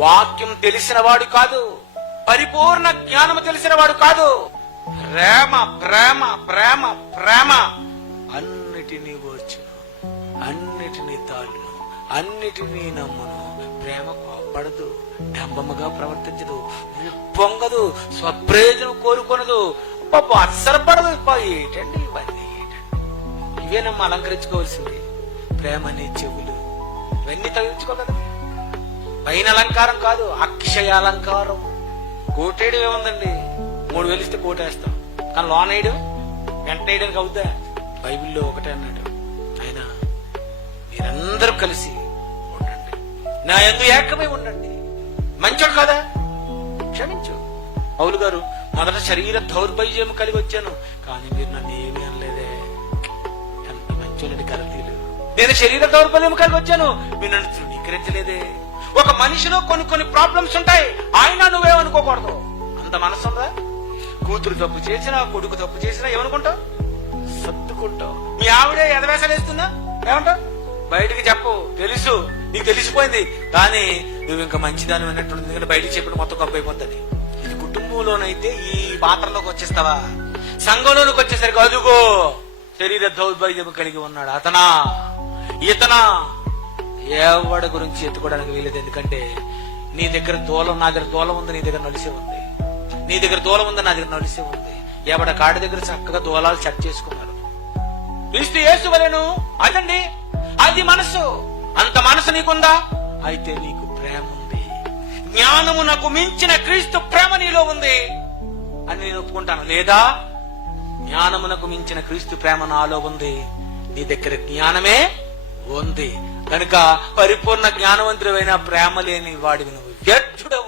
వాక్యం తెలిసిన వాడు కాదు, పరిపూర్ణ జ్ఞానము తెలిసిన వాడు కాదు. ప్రేమ ప్రేమ ప్రేమ ప్రేమ అన్నిటినీ ఓర్చును, అన్నిటినీ తాళును, అన్నిటినీ నమ్మును. ప్రేమ కోపడదు, డంబముగా ప్రవర్తించదు, పొంగదు, స్వప్రయోజనం కోరుకొనదు, పాపం అసరపడదు. ఏంటండి ఇవన్నీ? ఇవేనమ్మా అలంకరించుకోవాల్సింది. ప్రేమ అనే చెవులు ఇవన్నీ తగిలించుకోగలదు. పైన అలంకారం కాదు, అక్షయ అలంకారం. కోటేయడం ఏముందండి? 3,000 ఇస్తే కోటేస్తాం, కానీ లోన్ వేయడం వెంట వేయడానికి అవుద్దా? బైబిల్లో ఒకటే అన్నాడు ఆయన, మీరందరూ కలిసి ఉండండి, నా యందు ఏకమై ఉండండి. మంచోడు కదా, క్షమించు. పౌలు గారు, మొదట శరీర దౌర్బల్యం కలిగి వచ్చాను, కానీ మీరు నన్ను ఏమీ అనలేదే. ఎంత మంచోళ్ళని కరతీలు. నేను శరీర దౌర్బల్యం కలిగి వచ్చాను, మీరు నన్ను తృణీకరించలేదే. ఒక మనిషిలో కొన్ని ప్రాబ్లమ్స్ ఉంటాయి, ఆయన నువ్వేమనుకోకూడదు. అంత మనసు ఉందా? కూతురు తప్పు చేసినా, కొడుకు తప్పు చేసినా ఏమనుకుంటావు? సర్దుకుంటావు. మీ ఆవిడే ఎదవేసాలు వేస్తున్నా ఏమంటావు? బయటికి చెప్పు, తెలుసు, నీకు తెలిసిపోయింది, కానీ నువ్వు ఇంకా మంచిదాని అన్నట్టు. ఎందుకంటే బయటికి చెప్పిన మొత్తం కప్పు అయిపోతుంది. ఇది కుటుంబంలోనైతే ఈ పాత్రలోకి వచ్చేస్తావా? సంఘంలోకి వచ్చేసరికి అదుగో శరీర దౌర్బల్యం కలిగి ఉన్నాడు, అతనా ఇతనా. ఎవడి గురించి ఎత్తుకోవడానికి వీలేదు. ఎందుకంటే నీ దగ్గర దూలం, నా దగ్గర దూలం ఉంది, నీ దగ్గర నలిసే ఉంది. నీ దగ్గర దూలం ఉంది, నా దగ్గర నలిసే ఉంది. ఎవడ కాడి దగ్గర చక్కగా దూలాలు సెట్ చేసుకున్నారు. క్రీస్తు యేసు వలెను అదండి, అది మనసు. అంత మనసు నీకుందా? అయితే నీకు ప్రేమ ఉంది. జ్ఞానమునకు మించిన క్రీస్తు ప్రేమ నీలో ఉంది అని నేను ఒప్పుకుంటాను. లేదా జ్ఞానమునకు మించిన క్రీస్తు ప్రేమ నాలో ఉంది, నీ దగ్గర జ్ఞానమే ఉంది కనుక పరిపూర్ణ జ్ఞానవంతుడైన ప్రేమ లేని వాడివి నువ్వు వ్యర్థుడు.